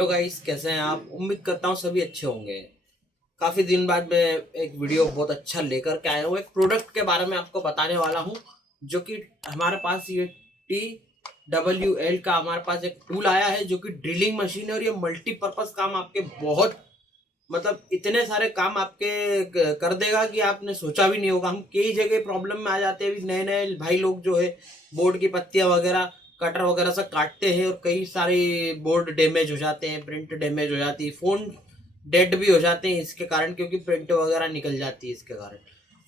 Hello guys, कैसे हैं आप? उम्मीद करता हूँ सभी अच्छे होंगे। काफ़ी दिन बाद मैं एक वीडियो बहुत अच्छा लेकर के आया हूँ। एक प्रोडक्ट के बारे में आपको बताने वाला हूँ, जो कि हमारे पास ये TWL का हमारे पास एक टूल आया है, जो कि ड्रिलिंग मशीन है। और ये मल्टीपर्पज़ काम आपके बहुत मतलब इतने सारे काम आपके कर देगा कि आपने सोचा भी नहीं होगा। हम कई जगह प्रॉब्लम में आ जाते हैं। अभी नए नए भाई लोग जो है बोर्ड की पत्तियां वगैरह कटर वगैरह से काटते हैं, और कई सारे बोर्ड डैमेज हो जाते हैं, प्रिंट डैमेज हो जाती है, फ़ोन डेड भी हो जाते हैं इसके कारण, क्योंकि प्रिंट वगैरह निकल जाती है इसके कारण।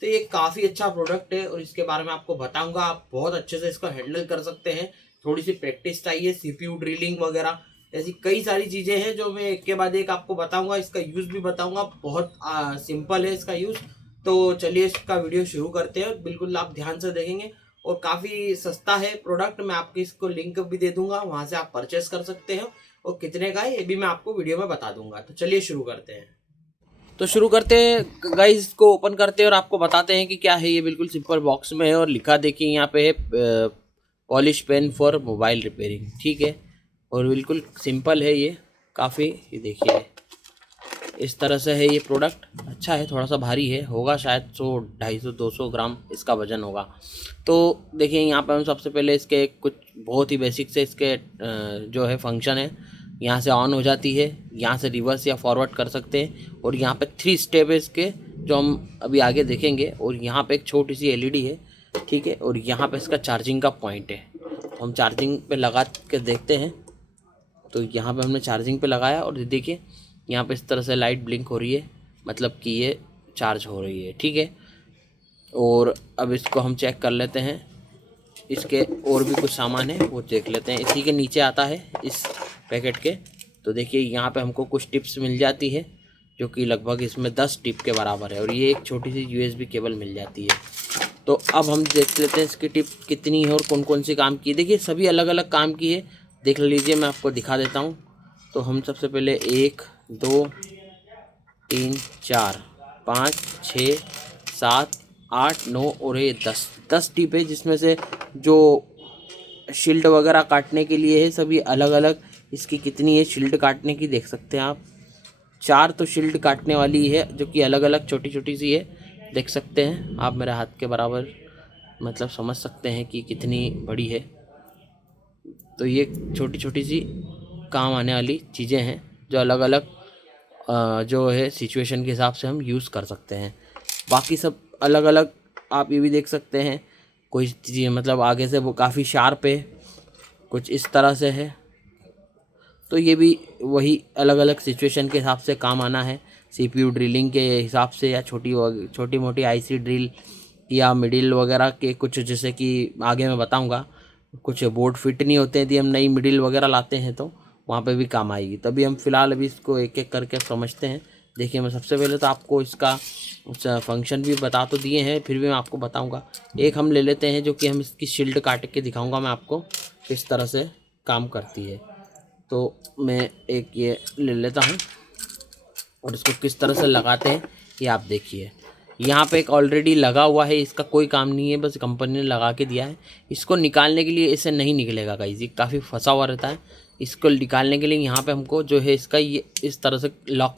तो ये काफ़ी अच्छा प्रोडक्ट है और इसके बारे में आपको बताऊंगा। आप बहुत अच्छे से इसको हैंडल कर सकते हैं। थोड़ी सी प्रैक्टिस चाहिए, CPU ड्रिलिंग वगैरह ऐसी कई सारी चीज़ें हैं जो मैं एक के बाद एक आपको बताऊंगा। इसका यूज़ भी बताऊंगा। बहुत सिंपल है इसका यूज़। तो चलिए इसका वीडियो शुरू करते हैं। बिल्कुल आप ध्यान से देखेंगे, और काफ़ी सस्ता है प्रोडक्ट। मैं आपको इसको लिंक भी दे दूंगा, वहाँ से आप परचेस कर सकते हो। और कितने का है ये भी मैं आपको वीडियो में बता दूंगा। तो चलिए शुरू करते हैं। तो शुरू करते हैं गाइस, इसको ओपन करते हैं और आपको बताते हैं कि क्या है ये। बिल्कुल सिंपल बॉक्स में है, और लिखा देखिए यहाँ पे है polish pen for mobile repairing. ठीक है, और बिल्कुल सिंपल है ये काफ़ी। ये देखिए इस तरह से है ये प्रोडक्ट। अच्छा है, थोड़ा सा भारी है, होगा शायद 100, 250, 200 ग्राम इसका वजन होगा। तो देखिए यहाँ पे हम सबसे पहले इसके कुछ बहुत ही बेसिक से इसके जो है फंक्शन है। यहाँ से ऑन हो जाती है, यहाँ से रिवर्स या फॉरवर्ड कर सकते हैं, और यहाँ पे 3 स्टेप है इसके, जो हम अभी आगे देखेंगे। और यहाँ पे एक छोटी सी LED है, ठीक है। और यहाँ पे इसका चार्जिंग का पॉइंट है, तो हम चार्जिंग पे लगा के देखते हैं। तो यहाँ पे हमने चार्जिंग पे लगाया, और देखिए यहाँ पे इस तरह से लाइट ब्लिंक हो रही है, मतलब कि ये चार्ज हो रही है, ठीक है। और अब इसको हम चेक कर लेते हैं। इसके और भी कुछ सामान है वो देख लेते हैं। इसी के नीचे आता है इस पैकेट के। तो देखिए यहाँ पे हमको कुछ टिप्स मिल जाती है, जो कि लगभग इसमें 10 टिप के बराबर है। और ये एक छोटी सी USB केबल मिल जाती है। तो अब हम देख लेते हैं इसकी टिप कितनी है और कौन कौन सी काम की है। देखिए सभी अलग अलग काम की है, देख लीजिए, मैं आपको दिखा देता हूँ। तो हम सबसे पहले 1 2 3 4 5 6 7 8 9 और ये 10 टिप है, जिसमें से जो शील्ड वगैरह काटने के लिए है सभी अलग अलग। इसकी कितनी है शील्ड काटने की देख सकते हैं आप। 4 तो शील्ड काटने वाली है, जो कि अलग अलग छोटी छोटी सी है, देख सकते हैं आप मेरे हाथ के बराबर, मतलब समझ सकते हैं कि कितनी बड़ी है। तो ये छोटी छोटी सी काम आने वाली चीज़ें हैं, जो अलग अलग जो है सिचुएशन के हिसाब से हम यूज़ कर सकते हैं। बाकी सब अलग अलग आप ये भी देख सकते हैं। कोई चीज़ मतलब आगे से वो काफ़ी शार्प है, कुछ इस तरह से है। तो ये भी वही अलग अलग सिचुएशन के हिसाब से काम आना है। CPU ड्रिलिंग के हिसाब से, या छोटी मोटी IC ड्रिल, या मिडिल वगैरह के कुछ, जैसे कि आगे मैं बताऊंगा। कुछ बोर्ड फिट नहीं होते हैं, यदि हम नई मिडिल वगैरह लाते हैं तो वहाँ पे भी काम आएगी। तभी हम फिलहाल अभी इसको एक एक करके समझते हैं। देखिए मैं सबसे पहले तो आपको इसका फंक्शन भी बता तो दिए हैं, फिर भी मैं आपको बताऊंगा। एक हम ले लेते हैं, जो कि हम इसकी शील्ड काट के दिखाऊंगा मैं आपको किस तरह से काम करती है। तो मैं एक ये ले लेता हूँ, और इसको किस तरह से लगाते हैं ये आप देखिए। यहाँ पे एक ऑलरेडी लगा हुआ है, इसका कोई काम नहीं है, बस कंपनी ने लगा के दिया है। इसको निकालने के लिए इसे नहीं निकलेगा गाइस, ये काफ़ी फंसा हुआ रहता है। इसको निकालने के लिए यहाँ पे हमको जो है इसका ये इस तरह से लॉक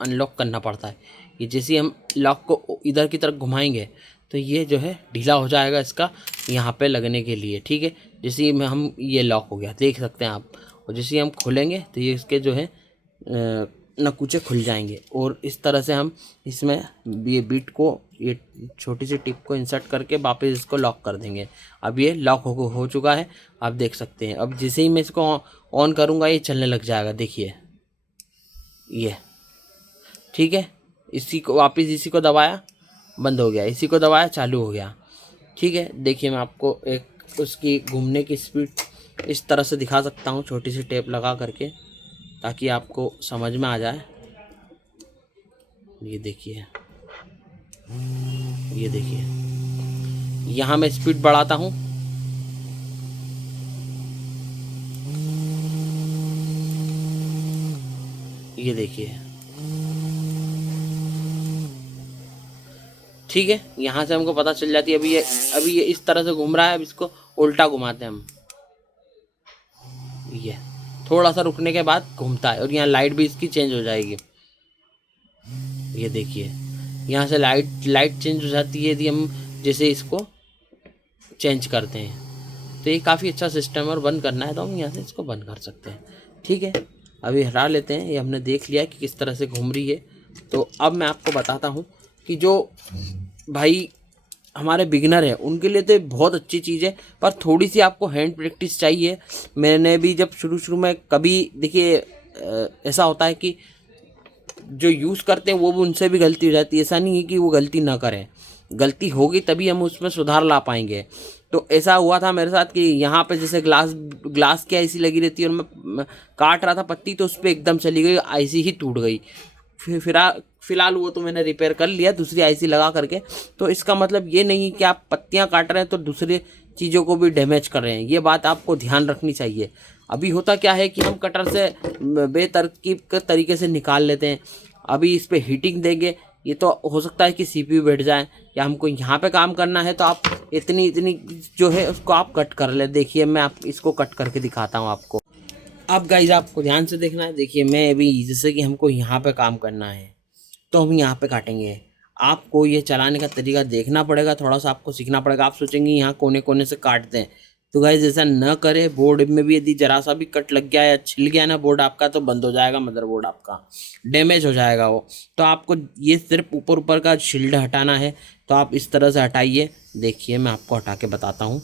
अनलॉक करना पड़ता है। ये जैसे ही हम लॉक को इधर की तरफ घुमाएंगे, तो ये जो है ढीला हो जाएगा इसका यहाँ पे लगने के लिए, ठीक है। जैसे ही हम ये लॉक हो गया, देख सकते हैं आप। और जैसे ही हम खोलेंगे तो ये इसके जो है नकूचे खुल जाएंगे, और इस तरह से हम इसमें ये बिट को, ये छोटी सी टिप को इंसर्ट करके वापस इसको लॉक कर देंगे। अब ये लॉक हो चुका है, आप देख सकते हैं। अब जैसे ही मैं इसको ऑन करूँगा ये चलने लग जाएगा, देखिए ये, ठीक है। इसी को वापस इसी को दबाया, बंद हो गया, इसी को दबाया, चालू हो गया, ठीक है। देखिए मैं आपको एक उसकी घूमने की स्पीड इस तरह से दिखा सकता हूँ, छोटी सी टेप लगा करके, ताकि आपको समझ में आ जाए। ये देखिए, ये देखिए, यहाँ मैं स्पीड बढ़ाता हूँ, ये देखिए, ठीक है। यहाँ से हमको पता चल जाती है अभी ये इस तरह से घूम रहा है। अब इसको उल्टा घुमाते हैं हम, ये थोड़ा सा रुकने के बाद घूमता है और यहाँ लाइट भी इसकी चेंज हो जाएगी। ये देखिए यहाँ से लाइट चेंज हो जाती है यदि हम जैसे इसको चेंज करते हैं। तो ये काफ़ी अच्छा सिस्टम है और बंद करना है तो हम यहाँ से इसको बंद कर सकते हैं। ठीक है, अभी हटा लेते हैं। ये हमने देख लिया कि किस तरह से घूम रही है। तो अब मैं आपको बताता हूँ कि जो भाई हमारे बिगिनर हैं उनके लिए तो बहुत अच्छी चीज़ है, पर थोड़ी सी आपको हैंड प्रैक्टिस चाहिए। मैंने भी जब शुरू में कभी देखिए ऐसा होता है कि जो यूज़ करते हैं वो भी उनसे भी गलती हो जाती है। ऐसा नहीं है कि वो गलती ना करें, गलती होगी तभी हम उसमें सुधार ला पाएंगे। तो ऐसा हुआ था मेरे साथ कि यहाँ पे जैसे ग्लास की आईसी लगी रहती है और मैं काट रहा था पत्ती तो उस पर एकदम चली गई, आईसी ही टूट गई। फिलहाल वो तो मैंने रिपेयर कर लिया दूसरी आईसी लगा करके। तो इसका मतलब ये नहीं कि आप पत्तियाँ काट रहे हैं तो दूसरे चीज़ों को भी डैमेज कर रहे हैं, ये बात आपको ध्यान रखनी चाहिए। अभी होता क्या है कि हम कटर से बेतरकीब के तरीके से निकाल लेते हैं। अभी इस पर हीटिंग देंगे, ये तो हो सकता है कि सीपीयू बैठ जाए, या हमको यहाँ पे काम करना है तो आप इतनी जो है उसको आप कट कर ले। देखिए मैं आप इसको कट करके दिखाता हूँ आपको। अब गाइज आपको ध्यान से देखना है। देखिए मैं अभी जैसे कि हमको यहाँ पे काम करना है तो हम यहाँ पे काटेंगे। आपको ये चलाने का तरीका देखना पड़ेगा, थोड़ा सा आपको सीखना पड़ेगा। आप सोचेंगे यहाँ कोने कोने से काटते हैं, तो गाइज ऐसा न करें। बोर्ड में भी यदि जरा सा भी कट लग गया या छिल गया ना बोर्ड आपका तो बंद हो जाएगा, मदरबोर्ड आपका डैमेज हो जाएगा वो। तो आपको ये सिर्फ ऊपर का शील्ड हटाना है, तो आप इस तरह से हटाइए। देखिए मैं आपको हटा के बताता हूँ।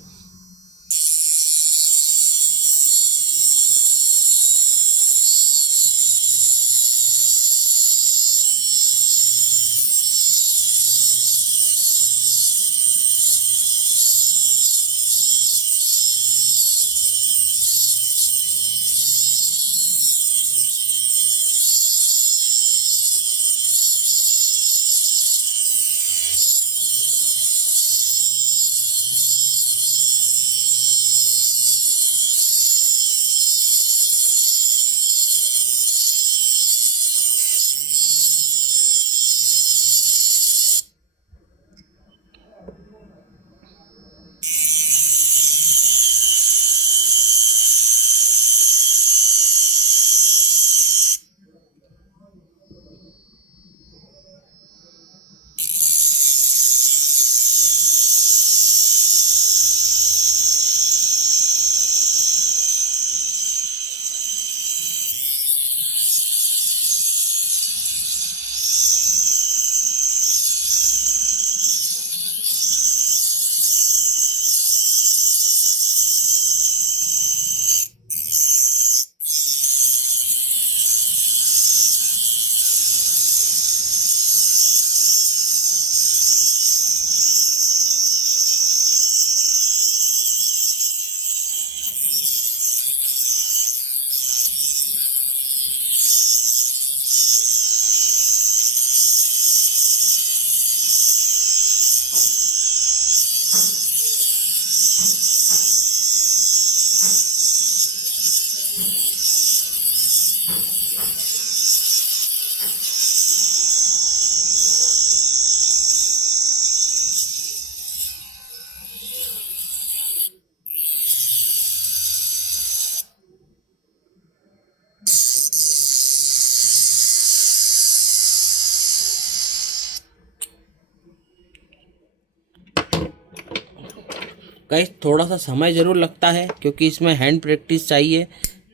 गाइस थोड़ा सा समय ज़रूर लगता है क्योंकि इसमें हैंड प्रैक्टिस चाहिए।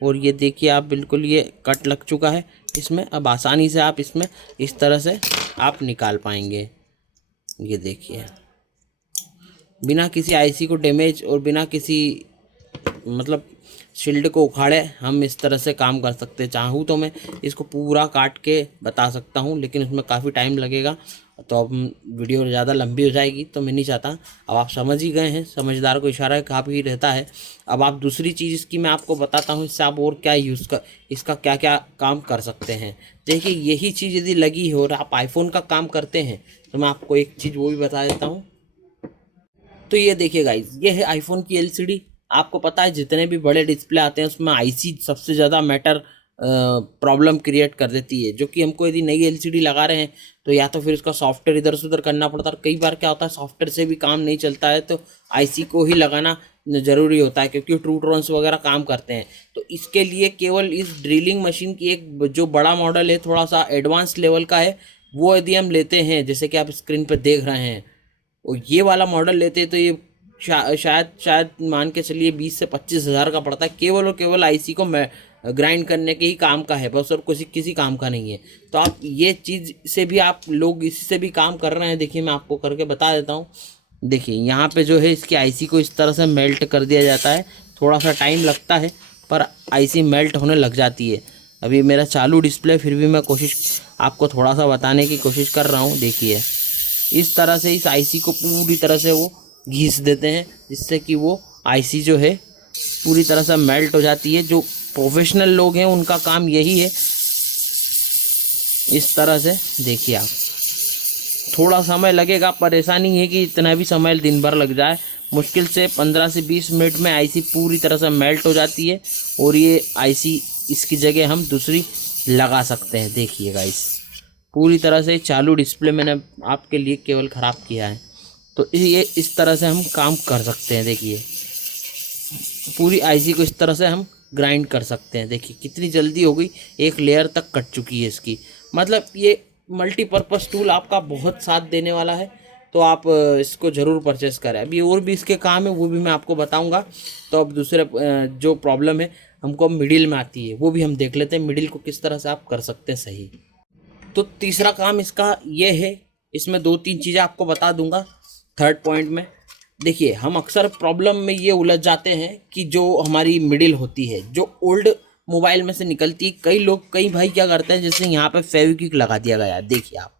और ये देखिए आप बिल्कुल ये कट लग चुका है इसमें। अब आसानी से आप इसमें इस तरह से आप निकाल पाएंगे। ये देखिए बिना किसी आईसी को डैमेज और बिना किसी मतलब शील्ड को उखाड़े हम इस तरह से काम कर सकते हैं। चाहूँ तो मैं इसको पूरा काट के बता सकता हूँ लेकिन उसमें काफ़ी टाइम लगेगा, तो अब वीडियो ज़्यादा लंबी हो जाएगी तो मैं नहीं चाहता। अब आप समझ ही गए हैं, समझदार को इशारा काफ़ी रहता है। अब आप दूसरी चीज़ इसकी मैं आपको बताता हूँ, इससे आप और क्या यूज़ कर इसका क्या क्या काम कर सकते हैं। देखिए यही चीज़ यदि लगी हो और आप आईफोन का काम करते हैं तो मैं आपको एक चीज़ वो भी बता देता हूँ। तो ये देखिए गाइज, ये है आईफोन की एलसीडी। आपको पता है जितने भी बड़े डिस्प्ले आते हैं उसमें आईसी सबसे ज़्यादा मैटर प्रॉब्लम क्रिएट कर देती है। जो कि हमको यदि नई एलसीडी लगा रहे हैं तो या तो फिर उसका सॉफ्टवेयर इधर से उधर करना पड़ता है। कई बार क्या होता है सॉफ्टवेयर से भी काम नहीं चलता है तो आईसी को ही लगाना ज़रूरी होता है, क्योंकि ट्रूट्रॉन्स वगैरह काम करते हैं। तो इसके लिए केवल इस ड्रिलिंग मशीन की एक जो बड़ा मॉडल है, थोड़ा सा एडवांस लेवल का है, वो यदि हम लेते हैं, जैसे कि आप स्क्रीन पर देख रहे हैं, और ये वाला मॉडल लेते हैं, तो ये शायद मान के चलिए 20 से 25 हज़ार का पड़ता है, केवल और केवल आईसी को ग्राइंड करने के ही काम का है बस, और किसी काम का नहीं है। तो आप ये चीज़ से भी आप लोग इसी से भी काम कर रहे हैं। देखिए मैं आपको करके बता देता हूँ। देखिए यहाँ पे जो है इसकी आईसी को इस तरह से मेल्ट कर दिया जाता है। थोड़ा सा टाइम लगता है पर आईसी मेल्ट होने लग जाती है। अभी मेरा चालू डिस्प्ले, फिर भी मैं आपको थोड़ा सा बताने की कोशिश कर रहा हूँ। देखिए इस तरह से इस आईसी को पूरी तरह से वो घिस देते हैं, जिससे कि वो आईसी जो है पूरी तरह से मेल्ट हो जाती है। जो प्रोफेशनल लोग हैं उनका काम यही है। इस तरह से देखिए आप, थोड़ा समय लगेगा, परेशानी है कि इतना भी समय दिन भर लग जाए। मुश्किल से 15 से 20 मिनट में आईसी पूरी तरह से मेल्ट हो जाती है, और ये आईसी इसकी जगह हम दूसरी लगा सकते हैं। देखिए गाइस, पूरी तरह से चालू डिस्प्ले मैंने आपके लिए केवल ख़राब किया है। तो ये इस तरह से हम काम कर सकते हैं। देखिए पूरी आईसी को इस तरह से हम ग्राइंड कर सकते हैं। देखिए कितनी जल्दी हो गई, एक लेयर तक कट चुकी है इसकी। मतलब ये मल्टीपर्पज़ टूल आपका बहुत साथ देने वाला है, तो आप इसको ज़रूर परचेस करें। अभी और भी इसके काम है, वो भी मैं आपको बताऊंगा। तो अब दूसरे जो प्रॉब्लम है हमको मिडिल में आती है, वो भी हम देख लेते हैं, मिडिल को किस तरह से आप कर सकते हैं सही। तो तीसरा काम इसका ये है, इसमें 2-3 चीज़ें आपको बता दूंगा थर्ड पॉइंट में। देखिए हम अक्सर प्रॉब्लम में ये उलझ जाते हैं कि जो हमारी मिडिल होती है, जो ओल्ड मोबाइल में से निकलती है, कई भाई क्या करते हैं, जैसे यहाँ पे फेविक्विक लगा दिया गया है। देखिए आप,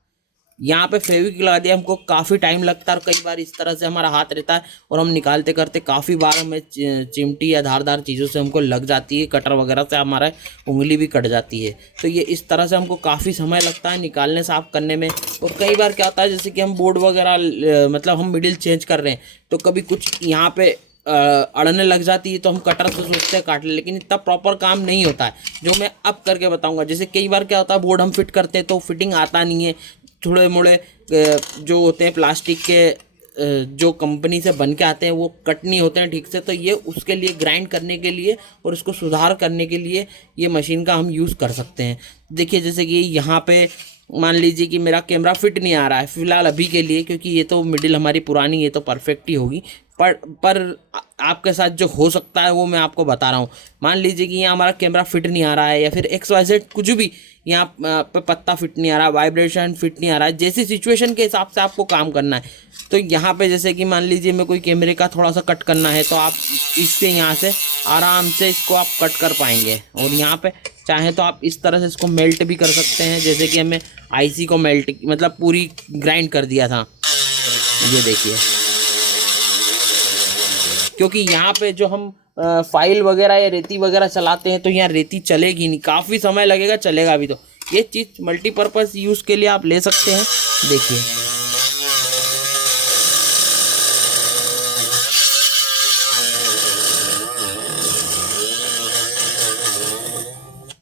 यहाँ पे फेविक्विक लगा दिया, हमको काफ़ी टाइम लगता है, और कई बार इस तरह से हमारा हाथ रहता है, और हम निकालते करते काफ़ी बार हमें चिमटी या धारदार चीज़ों से हमको लग जाती है, कटर वगैरह से हमारा उंगली भी कट जाती है। तो ये इस तरह से हमको काफ़ी समय लगता है निकालने साफ करने में। और कई बार क्या होता है, जैसे कि हम बोर्ड वगैरह मतलब हम मिडिल चेंज कर रहे हैं, तो कभी कुछ यहाँ पे अड़ने लग जाती है, तो हम कटर से सोचते हैं काट ले, लेकिन इतना प्रॉपर काम नहीं होता है, जो मैं अब करके बताऊंगा। जैसे कई बार क्या होता है, बोर्ड हम फिट करते हैं तो फिटिंग आता नहीं है, थोड़े मोड़े जो होते हैं प्लास्टिक के जो कंपनी से बन के आते हैं, वो कट नहीं होते हैं ठीक से। तो ये उसके लिए ग्राइंड करने के लिए और उसको सुधार करने के लिए ये मशीन का हम यूज़ कर सकते हैं। देखिए जैसे कि यहाँ पे मान लीजिए कि मेरा कैमरा फिट नहीं आ रहा है फ़िलहाल अभी के लिए, क्योंकि ये तो मिडिल हमारी पुरानी है, तो परफेक्ट ही होगी। पर आपके साथ जो हो सकता है वो मैं आपको बता रहा हूँ। मान लीजिए कि यहाँ हमारा कैमरा फिट नहीं आ रहा है, या फिर XYZ कुछ भी, यहाँ पे पत्ता फिट नहीं आ रहा, वाइब्रेशन फिट नहीं आ रहा है, जैसी सिचुएशन के हिसाब से आपको काम करना है। तो यहाँ पे जैसे कि मान लीजिए मैं कोई कैमरे का थोड़ा सा कट करना है, तो आप इससे यहाँ से आराम से इसको आप कट कर पाएंगे। और यहाँ पे चाहें तो आप इस तरह से इसको मेल्ट भी कर सकते हैं, जैसे कि हमें आईसी को मेल्ट मतलब पूरी ग्राइंड कर दिया था। ये देखिए, क्योंकि यहाँ पे जो हम फाइल वगैरह या रेती वगैरह चलाते हैं, तो यहाँ रेती चलेगी नहीं, काफ़ी समय लगेगा, चलेगा भी। तो ये चीज़ मल्टीपर्पज़ यूज़ के लिए आप ले सकते हैं। देखिए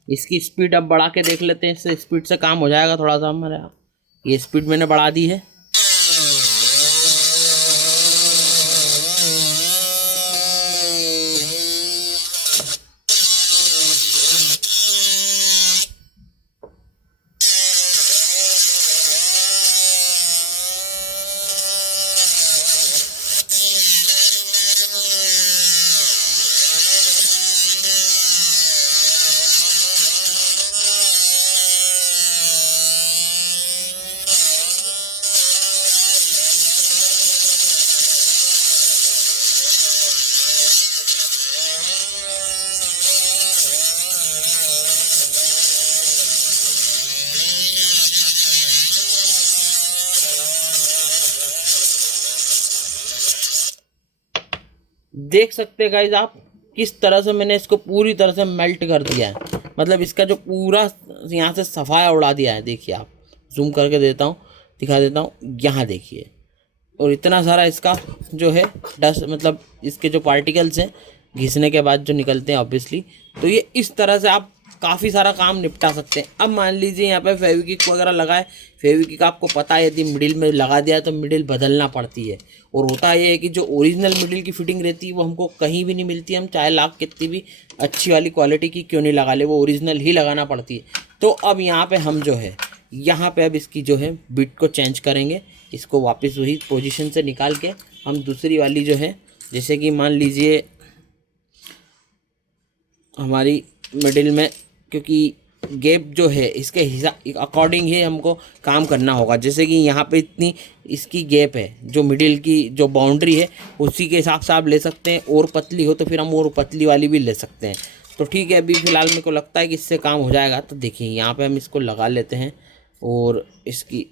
इसकी स्पीड अब बढ़ा के देख लेते हैं, इससे स्पीड से काम हो जाएगा थोड़ा सा हमारे यहाँ। ये स्पीड मैंने बढ़ा दी है। देख सकते हैं गाइज आप, किस तरह से मैंने इसको पूरी तरह से मेल्ट कर दिया है। मतलब इसका जो पूरा यहाँ से सफाया उड़ा दिया है। देखिए आप, जूम करके देता हूँ, दिखा देता हूँ, यहाँ देखिए। और इतना सारा इसका जो है डस्ट, मतलब इसके जो पार्टिकल्स हैं घिसने के बाद जो निकलते हैं ऑब्वियसली, तो ये इस तरह से आप काफ़ी सारा काम निपटा सकते हैं। अब मान लीजिए यहाँ पे फेविक्विक वगैरह लगाए, फेविक्विक आपको पता है यदि मिडिल में लगा दिया तो मिडिल बदलना पड़ती है, और होता ये है कि जो ओरिजिनल मिडिल की फिटिंग रहती है वो हमको कहीं भी नहीं मिलती, हम चाहे लाख कितनी भी अच्छी वाली क्वालिटी की क्यों नहीं लगा ले, वो ओरिजिनल ही लगाना पड़ती है। तो अब यहाँ पर हम जो है यहाँ पे अब इसकी जो है बिट को चेंज करेंगे, इसको वापस वही पोजीशन से निकाल के हम दूसरी वाली जो है, जैसे कि मान लीजिए हमारी मिडिल में, क्योंकि गैप जो है इसके हिसाब अकॉर्डिंग ही हमको काम करना होगा। जैसे कि यहाँ पे इतनी इसकी गैप है, जो मिडिल की जो बाउंड्री है उसी के हिसाब से आप ले सकते हैं, और पतली हो तो फिर हम और पतली वाली भी ले सकते हैं। तो ठीक है, अभी फ़िलहाल मेरे को लगता है कि इससे काम हो जाएगा। तो देखिए यहाँ पे हम इसको लगा लेते हैं, और इसकी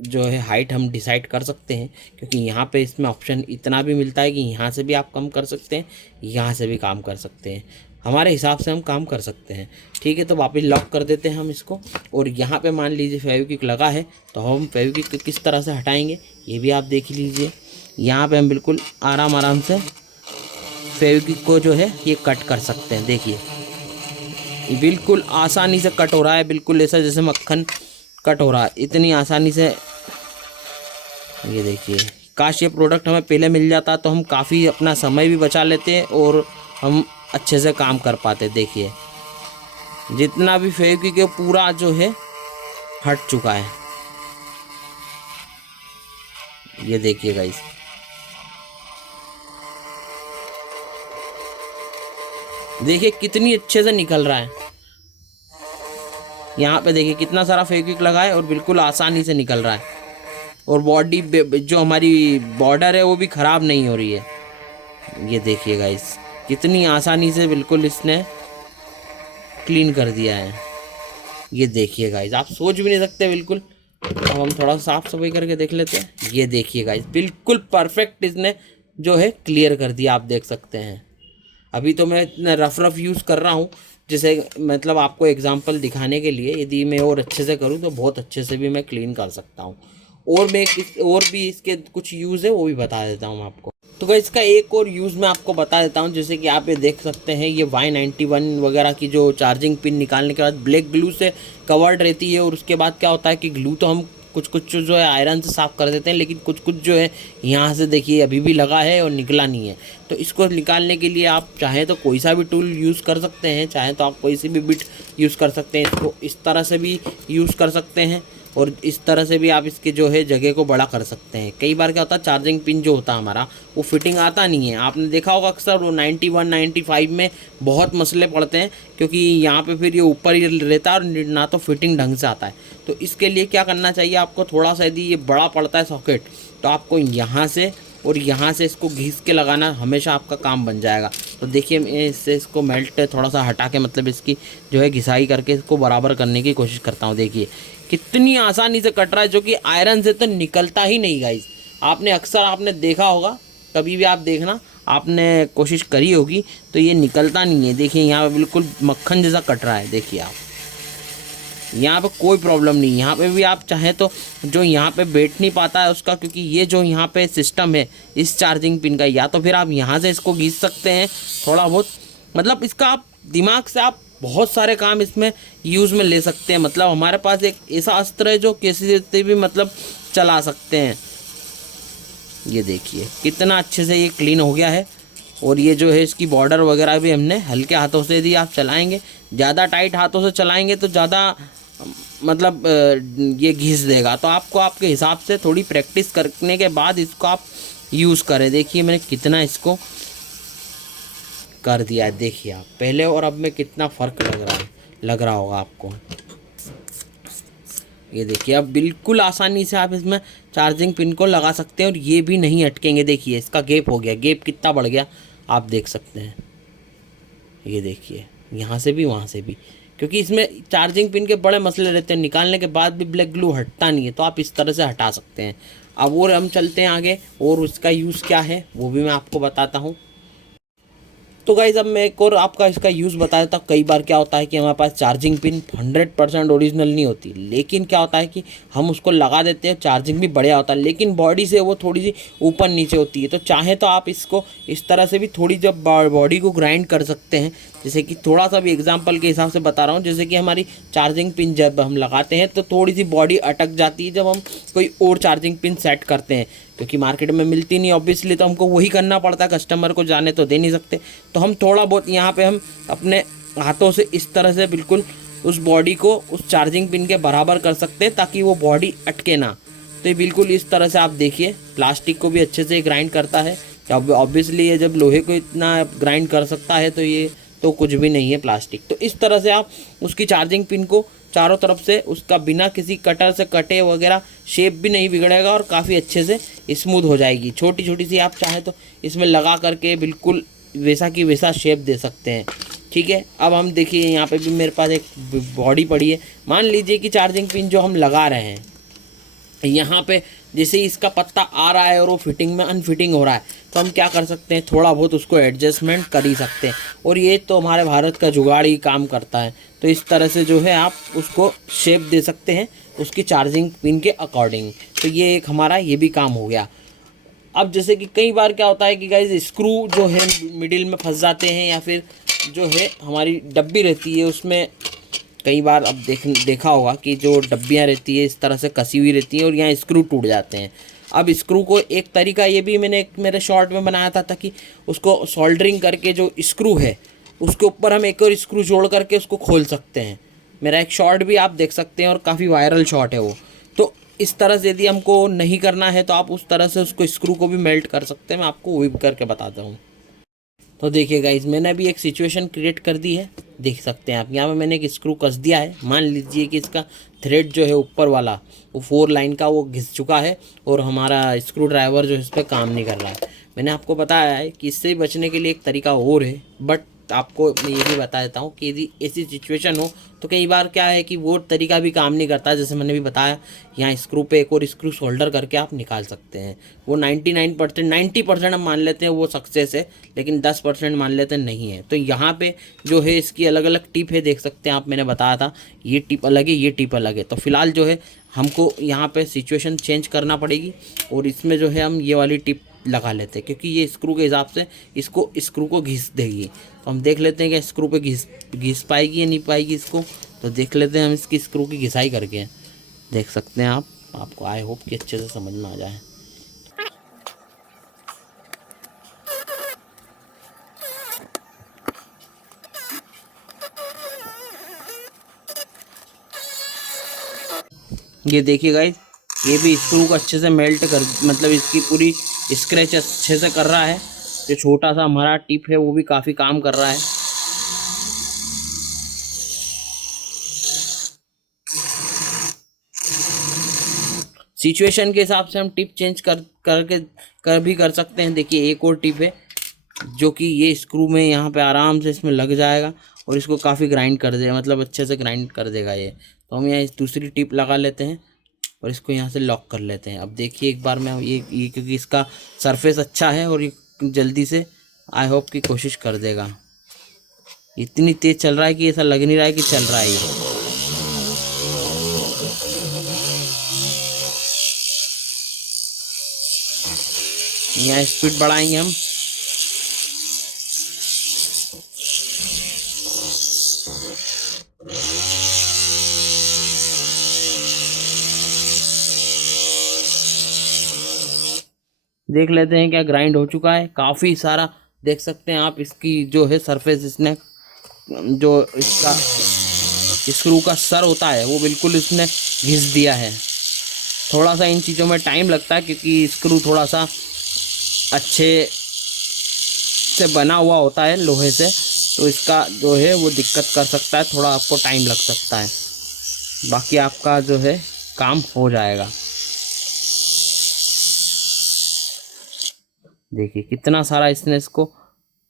जो है हाइट हम डिसाइड कर सकते हैं, क्योंकि यहाँ पे इसमें ऑप्शन इतना भी मिलता है कि यहाँ से भी आप कम कर सकते हैं, यहाँ से भी काम कर सकते हैं, हमारे हिसाब से हम काम कर सकते हैं। ठीक है, तो वापस लॉक कर देते हैं हम इसको। और यहाँ पे मान लीजिए फेविक्विक लगा है, तो हम फेविक्विक किस तरह से हटाएंगे ये भी आप देख लीजिए। यहाँ पे हम बिल्कुल आराम से फेविक्विक को जो है ये कट कर सकते हैं। देखिए बिल्कुल आसानी से कट हो रहा है, बिल्कुल ऐसा जैसे मक्खन कट हो रहा है, इतनी आसानी से। ये देखिए, काश ये प्रोडक्ट हमें पहले मिल जाता तो हम काफ़ी अपना समय भी बचा लेते और हम अच्छे से काम कर पाते। देखिए जितना भी फेविक्विक है पूरा जो है हट चुका है। ये देखिए गाइस, देखिए कितनी अच्छे से निकल रहा है। यहाँ पे देखिए कितना सारा फेविक्विक लगा है और बिल्कुल आसानी से निकल रहा है, और बॉडी जो हमारी बॉर्डर है वो भी ख़राब नहीं हो रही है। ये देखिए गाइस, कितनी आसानी से बिल्कुल इसने क्लीन कर दिया है। ये देखिए गाइस, आप सोच भी नहीं सकते बिल्कुल। अब हम थोड़ा साफ सफाई करके देख लेते हैं। ये देखिए गाइस, बिल्कुल परफेक्ट इसने जो है क्लियर कर दिया, आप देख सकते हैं। अभी तो मैं इतना रफ यूज़ कर रहा हूँ, जैसे मतलब आपको एग्जांपल दिखाने के लिए। यदि मैं और अच्छे से करूँ तो बहुत अच्छे से भी मैं क्लीन कर सकता हूँ, और मैं और भी इसके कुछ यूज़ है वो भी बता देता हूँ आपको। तो गाइस इसका एक और यूज़ मैं आपको बता देता हूँ। जैसे कि आप ये देख सकते हैं, ये Y91 वगैरह की जो चार्जिंग पिन निकालने के बाद ब्लैक ग्लू से कवर्ड रहती है, और उसके बाद क्या होता है कि ग्लू तो हम कुछ जो है आयरन से साफ़ कर देते हैं, लेकिन कुछ जो है यहाँ से देखिए अभी भी लगा है और निकला नहीं है। तो इसको निकालने के लिए आप चाहें तो कोई सा भी टूल यूज़ कर सकते हैं, चाहें तो आप कोई सी भी बिट यूज़ कर सकते हैं। इसको इस तरह से भी यूज़ कर सकते हैं, और इस तरह से भी आप इसके जो है जगह को बड़ा कर सकते हैं। कई बार क्या होता है, चार्जिंग पिन जो होता है हमारा वो फिटिंग आता नहीं है। आपने देखा होगा अक्सर वो 91 95 में बहुत मसले पड़ते हैं, क्योंकि यहाँ पे फिर ये ऊपर ही रहता है और ना तो फिटिंग ढंग से आता है। तो इसके लिए क्या करना चाहिए आपको, थोड़ा सा यदि ये बड़ा पड़ता है सॉकेट, तो आपको यहाँ से और यहाँ से इसको घिस के लगाना, हमेशा आपका काम बन जाएगा। तो देखिए मैं इससे इसको मेल्ट थोड़ा सा हटा के, मतलब इसकी जो है घिसाई करके इसको बराबर करने की कोशिश करता हूँ। देखिए कितनी आसानी से कट रहा है, जो कि आयरन से तो निकलता ही नहीं गाइस। आपने देखा होगा, कभी भी आप देखना, आपने कोशिश करी होगी तो ये निकलता नहीं है। देखिए यहाँ पे बिल्कुल मक्खन जैसा कट रहा है। देखिए आप, यहाँ पे कोई प्रॉब्लम नहीं। यहाँ पे भी आप चाहें तो जो यहाँ पे बैठ नहीं पाता है उसका, क्योंकि ये जो यहाँ पे सिस्टम है इस चार्जिंग पिन का, या तो फिर आप यहाँ से इसको घिस सकते हैं थोड़ा बहुत, मतलब इसका आप दिमाग से आप बहुत सारे काम इसमें यूज़ में ले सकते हैं। मतलब हमारे पास एक ऐसा अस्त्र है जो किसी से भी मतलब चला सकते हैं। ये देखिए कितना अच्छे से ये क्लीन हो गया है, और ये जो है इसकी बॉर्डर वगैरह भी हमने हल्के हाथों से, यदि आप चलाएंगे, ज़्यादा टाइट हाथों से चलाएंगे तो ज़्यादा मतलब ये घिस देगा। तो आपको आपके हिसाब से थोड़ी प्रैक्टिस करने के बाद इसको आप यूज़ करें। देखिए मैंने कितना इसको कर दिया है। देखिए आप, पहले और अब में कितना फ़र्क लग रहा होगा आपको। ये देखिए अब बिल्कुल आसानी से आप इसमें चार्जिंग पिन को लगा सकते हैं, और ये भी नहीं अटकेंगे। देखिए इसका गैप हो गया, गैप कितना बढ़ गया आप देख सकते हैं। ये देखिए यहाँ से भी वहाँ से भी, क्योंकि इसमें चार्जिंग पिन के बड़े मसले रहते हैं, निकालने के बाद भी ब्लैक ग्लू हटता नहीं है, तो आप इस तरह से हटा सकते हैं। अब और हम चलते हैं आगे, और उसका यूज़ क्या है वो भी मैं आपको बताता हूँ। तो गाइज़ अब मैं एक और आपका इसका यूज़ बता देता हूँ। कई बार क्या होता है कि हमारे पास चार्जिंग पिन 100% ओरिजिनल नहीं होती, लेकिन क्या होता है कि हम उसको लगा देते हैं, चार्जिंग भी बढ़िया होता है, लेकिन बॉडी से वो थोड़ी सी ऊपर नीचे होती है। तो चाहे तो आप इसको इस तरह से भी थोड़ी जब बॉडी को ग्राइंड कर सकते हैं। जैसे कि थोड़ा सा भी एग्जांपल के हिसाब से बता रहा हूँ, जैसे कि हमारी चार्जिंग पिन जब हम लगाते हैं तो थोड़ी सी बॉडी अटक जाती है जब हम कोई और चार्जिंग पिन सेट करते हैं, क्योंकि मार्केट में मिलती नहीं ऑब्वियसली, तो हमको वही करना पड़ता है, कस्टमर को जाने तो दे नहीं सकते। तो हम थोड़ा बहुत यहाँ पे हम अपने हाथों से इस तरह से बिल्कुल उस बॉडी को उस चार्जिंग पिन के बराबर कर सकते हैं ताकि वो बॉडी अटके ना। तो ये बिल्कुल इस तरह से आप देखिए, प्लास्टिक को भी अच्छे से ग्राइंड करता है। ऑब्वियसली ये जब लोहे को इतना ग्राइंड कर सकता है तो ये तो कुछ भी नहीं है प्लास्टिक। तो इस तरह से आप उसकी चार्जिंग पिन को चारों तरफ से उसका बिना किसी कटर से कटे वगैरह शेप भी नहीं बिगड़ेगा और काफ़ी अच्छे से स्मूथ हो जाएगी। छोटी छोटी सी आप चाहे तो इसमें लगा करके बिल्कुल वैसा की वैसा शेप दे सकते हैं। ठीक है, अब हम देखिए यहाँ पे भी मेरे पास एक बॉडी पड़ी है। मान लीजिए कि चार्जिंग पिन जो हम लगा रहे हैं यहाँ पे जैसे इसका पत्ता आ रहा है और वो फिटिंग में अनफिटिंग हो रहा है, तो हम क्या कर सकते हैं, थोड़ा बहुत उसको एडजस्टमेंट कर ही सकते हैं। और ये तो हमारे भारत का जुगाड़ ही काम करता है। तो इस तरह से जो है आप उसको शेप दे सकते हैं उसकी चार्जिंग पिन के अकॉर्डिंग। तो ये एक हमारा ये भी काम हो गया। अब जैसे कि कई बार क्या होता है कि गाइज स्क्रू जो है मिडिल में फंस जाते हैं, या फिर जो है हमारी डब्बी रहती है उसमें कई बार अब देखा होगा कि जो डब्बियाँ रहती है इस तरह से कसी हुई रहती हैं और यहाँ स्क्रू टूट जाते हैं। अब स्क्रू को एक तरीका ये भी मैंने एक मेरे शॉर्ट में बनाया था ताकि उसको सोल्डरिंग करके जो स्क्रू है उसके ऊपर हम एक और स्क्रू जोड़ करके उसको खोल सकते हैं। मेरा एक शॉर्ट भी आप देख सकते हैं और काफ़ी वायरल शॉर्ट है वो। तो इस तरह से यदि हमको नहीं करना है तो आप उस तरह से उसको स्क्रू को भी मेल्ट कर सकते हैं। मैं आपको वो भी करके बताता हूँ। तो देखिए गाइज मैंने अभी एक सिचुएशन क्रिएट कर दी है, देख सकते हैं आप। यहाँ पे मैंने एक स्क्रू कस दिया है। मान लीजिए कि इसका थ्रेड जो है ऊपर वाला वो 4 लाइन का वो घिस चुका है और हमारा स्क्रू ड्राइवर जो है इस पर काम नहीं कर रहा है। मैंने आपको बताया है कि इससे बचने के लिए एक तरीका और है, बट आपको मैं ये भी बता देता हूँ कि यदि ऐसी सिचुएशन हो तो कई बार क्या है कि वो तरीका भी काम नहीं करता। जैसे मैंने भी बताया, यहाँ स्क्रू पे एक और स्क्रू सोल्डर करके आप निकाल सकते हैं। वो 99% 90% हम मान लेते हैं वो सक्सेस है, लेकिन 10% मान लेते हैं नहीं है। तो यहाँ पे जो है इसकी अलग अलग टिप है, देख सकते हैं आप। मैंने बताया था ये टिप अलग है, ये टिप अलग है। तो फिलहाल जो है हमको यहाँ पे सिचुएशन चेंज करना पड़ेगी और इसमें जो है हम ये वाली टिप लगा लेते हैं, क्योंकि ये स्क्रू के हिसाब से इसको स्क्रू को घिस देगी। तो हम देख लेते हैं कि स्क्रू पे घिस पाएगी या नहीं पाएगी इसको। तो देख लेते हैं हम इसकी स्क्रू की घिसाई करके। देख सकते हैं आप, आपको आई होप कि अच्छे से समझ में आ जाए। ये देखिए गाइस, ये भी स्क्रू को अच्छे से मेल्ट कर, मतलब इसकी पूरी स्क्रैच अच्छे से कर रहा है। जो छोटा सा हमारा टिप है वो भी काफ़ी काम कर रहा है। सिचुएशन के हिसाब से हम टिप चेंज कर भी कर सकते हैं। देखिए एक और टिप है जो कि ये स्क्रू में यहाँ पे आराम से इसमें लग जाएगा और इसको काफ़ी ग्राइंड कर देगा, मतलब अच्छे से ग्राइंड कर देगा ये। तो हम यहाँ इस दूसरी टिप लगा लेते हैं और इसको यहाँ से लॉक कर लेते हैं। अब देखिए एक बार मैं ये क्योंकि इसका सरफेस अच्छा है और ये जल्दी से आई होप की कोशिश कर देगा। इतनी तेज़ चल रहा है कि ऐसा लग नहीं रहा है कि चल रहा है ये। यहाँ स्पीड बढ़ाएंगे हम। देख लेते हैं क्या ग्राइंड हो चुका है काफ़ी सारा। देख सकते हैं आप इसकी जो है सरफेस, इसने जो इसका स्क्रू का सर होता है वो बिल्कुल इसने घिस दिया है। थोड़ा सा इन चीज़ों में टाइम लगता है क्योंकि स्क्रू थोड़ा सा अच्छे से बना हुआ होता है लोहे से, तो इसका जो है वो दिक्कत कर सकता है, थोड़ा आपको टाइम लग सकता है। बाकी आपका जो है काम हो जाएगा। देखिए कितना सारा इसने इसको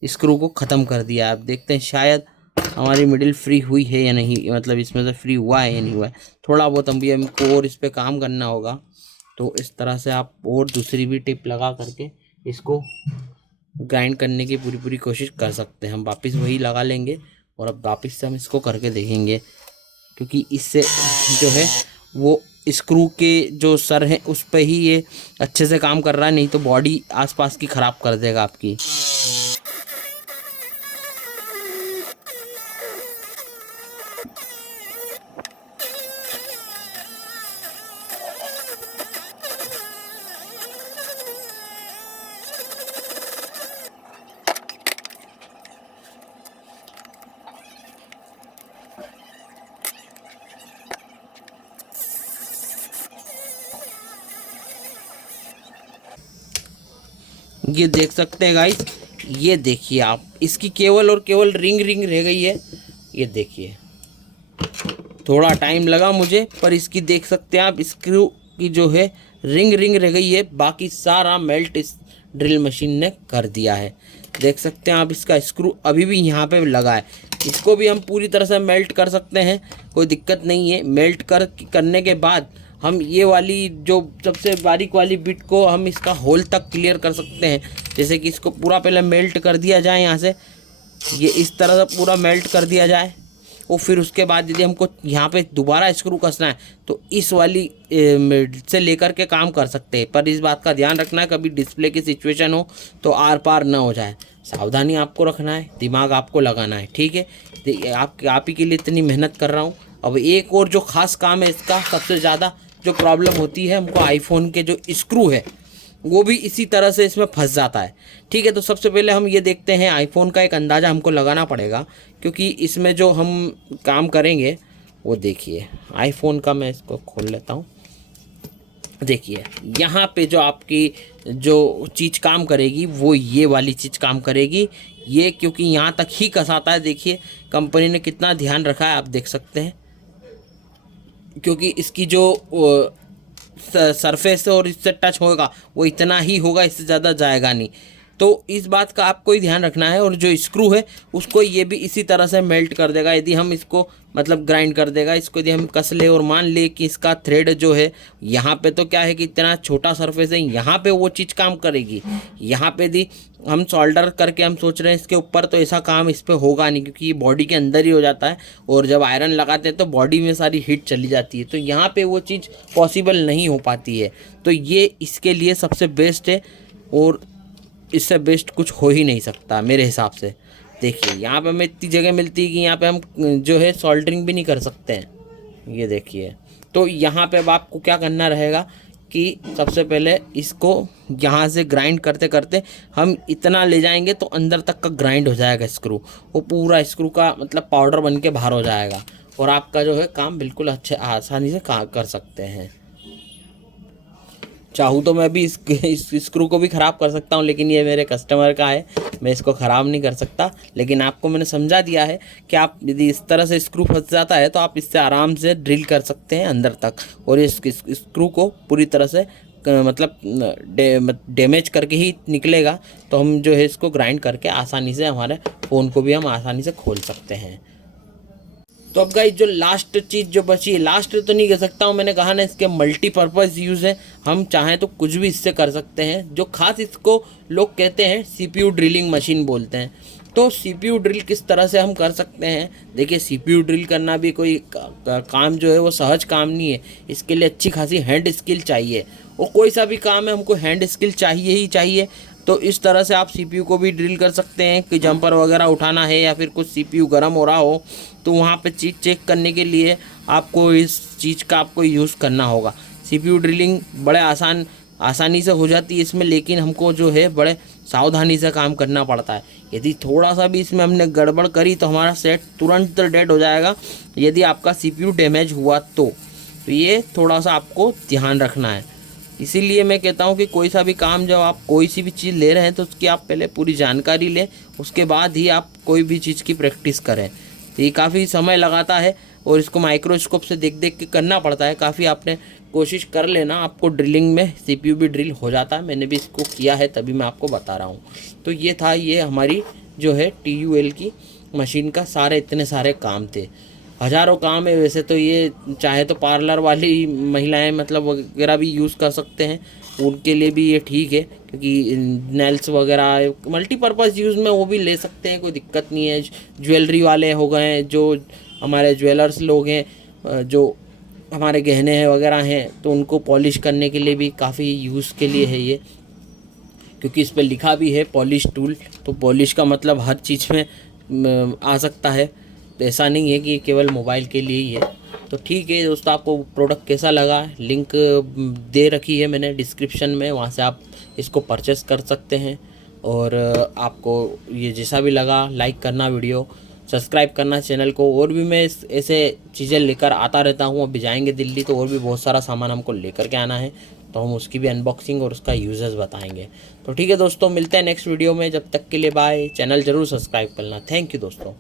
स्क्रू को ख़त्म कर दिया। आप देखते हैं शायद हमारी मिडिल फ्री हुई है या नहीं, मतलब इसमें से फ्री हुआ है या नहीं हुआ है। थोड़ा बहुत हम भी हमको और इस पर काम करना होगा। तो इस तरह से आप और दूसरी भी टिप लगा करके इसको ग्राइंड करने की पूरी पूरी कोशिश कर सकते हैं। हम वापस वही लगा लेंगे और अब वापस से हम इसको करके देखेंगे, क्योंकि इससे जो है वो स्क्रू के जो सर हैं उस पे ही ये अच्छे से काम कर रहा है, नहीं तो बॉडी आसपास की ख़राब कर देगा आपकी। ये देख सकते हैं गाइस, ये देखिए आप, इसकी केवल और केवल रिंग रह गई है। ये देखिए, थोड़ा टाइम लगा मुझे, पर इसकी देख सकते हैं आप, स्क्रू की जो है रिंग रह गई है। बाकी सारा मेल्ट इस ड्रिल मशीन ने कर दिया है। देख सकते हैं आप, इसका स्क्रू अभी भी यहाँ पे लगा है। इसको भी हम पूरी तरह से मेल्ट कर सकते हैं, कोई दिक्कत नहीं है। मेल्ट करने के बाद हम ये वाली जो सबसे बारीक वाली बिट को हम इसका होल तक क्लियर कर सकते हैं। जैसे कि इसको पूरा पहले मेल्ट कर दिया जाए, यहाँ से ये इस तरह से पूरा मेल्ट कर दिया जाए, और फिर उसके बाद यदि हमको यहाँ पे दोबारा स्क्रू कसना है तो इस वाली से लेकर के काम कर सकते हैं। पर इस बात का ध्यान रखना है, कभी डिस्प्ले की सिचुएशन हो तो आर पार ना हो जाए। सावधानी आपको रखना है, दिमाग आपको लगाना है, ठीक है। आप ही के लिए इतनी मेहनत कर रहा हूँ। अब एक और जो ख़ास काम है इसका, सबसे ज़्यादा जो प्रॉब्लम होती है हमको, आईफोन के जो स्क्रू है वो भी इसी तरह से इसमें फंस जाता है, ठीक है। तो सबसे पहले हम ये देखते हैं, आईफोन का एक अंदाज़ा हमको लगाना पड़ेगा, क्योंकि इसमें जो हम काम करेंगे वो देखिए, आईफोन का मैं इसको खोल लेता हूँ। देखिए यहाँ पे जो आपकी जो चीज़ काम करेगी वो ये वाली चीज़ काम करेगी, ये क्योंकि यहाँ तक ही कसाता है। देखिए कंपनी ने कितना ध्यान रखा है, आप देख सकते हैं, क्योंकि इसकी जो सरफेस और इससे टच होगा वो इतना ही होगा, इससे ज़्यादा जाएगा नहीं। तो इस बात का आपको ही ध्यान रखना है। और जो स्क्रू है उसको ये भी इसी तरह से मेल्ट कर देगा, यदि हम इसको मतलब ग्राइंड कर देगा इसको। यदि हम कस ले और मान ले कि इसका थ्रेड जो है यहाँ पे, तो क्या है कि इतना छोटा सरफेस है, यहाँ पे वो चीज़ काम करेगी। यहाँ पे यदि हम सोल्डर करके हम सोच रहे हैं इसके ऊपर, तो ऐसा काम इस पर होगा नहीं, क्योंकि ये बॉडी के अंदर ही हो जाता है, और जब आयरन लगाते हैं तो बॉडी में सारी हीट चली जाती है, तो यहाँ पे वो चीज़ पॉसिबल नहीं हो पाती है। तो ये इसके लिए सबसे बेस्ट है, और इससे बेस्ट कुछ हो ही नहीं सकता मेरे हिसाब से। देखिए यहाँ पे हमें इतनी जगह मिलती है कि यहाँ पे हम जो है सोल्डरिंग भी नहीं कर सकते हैं। ये देखिए, तो यहाँ पे अब आपको क्या करना रहेगा कि सबसे पहले इसको यहाँ से ग्राइंड करते करते हम इतना ले जाएंगे तो अंदर तक का ग्राइंड हो जाएगा स्क्रू, वो पूरा स्क्रू का मतलब पाउडर बन के बाहर हो जाएगा, और आपका जो है काम बिल्कुल अच्छे आसानी से कर सकते हैं। चाहूँ तो मैं भी इस स्क्रू को भी ख़राब कर सकता हूँ, लेकिन ये मेरे कस्टमर का है, मैं इसको ख़राब नहीं कर सकता। लेकिन आपको मैंने समझा दिया है कि आप यदि इस तरह से स्क्रू फंस जाता है तो आप इससे आराम से ड्रिल कर सकते हैं अंदर तक, और इस स्क्रू को पूरी तरह से मतलब डैमेज करके ही निकलेगा। तो हम जो है इसको ग्राइंड करके आसानी से हमारे फ़ोन को भी हम आसानी से खोल सकते हैं। तो अब गाइस जो लास्ट चीज़ जो बची है, लास्ट तो नहीं कह सकता हूँ, मैंने कहा ना इसके मल्टीपर्पज़ यूज़ है, हम चाहें तो कुछ भी इससे कर सकते हैं। जो खास इसको लोग कहते हैं सीपीयू ड्रिलिंग मशीन बोलते हैं। तो सीपीयू ड्रिल किस तरह से हम कर सकते हैं, देखिए सीपीयू ड्रिल करना भी कोई काम जो है वो सहज काम नहीं है, इसके लिए अच्छी खासी हैंड स्किल चाहिए, और कोई सा भी काम है हमको हैंड स्किल चाहिए ही चाहिए। तो इस तरह से आप सीपीयू को भी ड्रिल कर सकते हैं कि जंपर वगैरह उठाना है, या फिर कुछ सीपीयू गर्म हो रहा हो तो वहाँ पे चीज़ चेक करने के लिए आपको इस चीज़ का आपको यूज़ करना होगा। सीपीयू ड्रिलिंग बड़े आसानी से हो जाती है इसमें, लेकिन हमको जो है बड़े सावधानी से काम करना पड़ता है। यदि थोड़ा सा भी इसमें हमने गड़बड़ करी तो हमारा सेट तुरंत डेड हो जाएगा, यदि आपका सीपीयू डैमेज हुआ तो ये थोड़ा सा आपको ध्यान रखना है। इसीलिए मैं कहता हूँ कि कोई सा भी काम, जब आप कोई सी भी चीज़ ले रहे हैं तो उसकी आप पहले पूरी जानकारी लें, उसके बाद ही आप कोई भी चीज़ की प्रैक्टिस करें। तो ये काफ़ी समय लगाता है, और इसको माइक्रोस्कोप से देख देख के करना पड़ता है। काफ़ी आपने कोशिश कर लेना, आपको ड्रिलिंग में सीपीयू भी ड्रिल हो जाता है। मैंने भी इसको किया है, तभी मैं आपको बता रहा हूँ। तो ये था, ये हमारी जो है TUL की मशीन का सारे इतने सारे काम थे। हज़ारों काम है वैसे तो, ये चाहे तो पार्लर वाली महिलाएं मतलब वगैरह भी यूज़ कर सकते हैं, उनके लिए भी ये ठीक है, क्योंकि नेल्स वगैरह मल्टीपर्पज़ यूज़ में वो भी ले सकते हैं, कोई दिक्कत नहीं है। ज्वेलरी वाले हो गए, जो हमारे ज्वेलर्स लोग हैं, जो हमारे गहने हैं वगैरह हैं, तो उनको पॉलिश करने के लिए भी काफ़ी यूज़ के लिए है ये, क्योंकि इस पर लिखा भी है पॉलिश टूल। तो पॉलिश का मतलब हर चीज़ में आ सकता है, तो ऐसा नहीं है कि ये केवल मोबाइल के लिए ही है। तो ठीक है दोस्तों, आपको प्रोडक्ट कैसा लगा, लिंक दे रखी है मैंने डिस्क्रिप्शन में, वहाँ से आप इसको परचेस कर सकते हैं। और आपको ये जैसा भी लगा, लाइक करना, वीडियो सब्सक्राइब करना चैनल को। और भी मैं ऐसे चीज़ें लेकर आता रहता हूँ। अभी जाएंगे दिल्ली तो और भी बहुत सारा सामान हमको लेकर के आना है, तो हम उसकी भी अनबॉक्सिंग और उसका यूजेस बताएंगे। तो ठीक है दोस्तों, मिलते हैं नेक्स्ट वीडियो में। जब तक के लिए बाय। चैनल ज़रूर सब्सक्राइब करना। थैंक यू दोस्तों।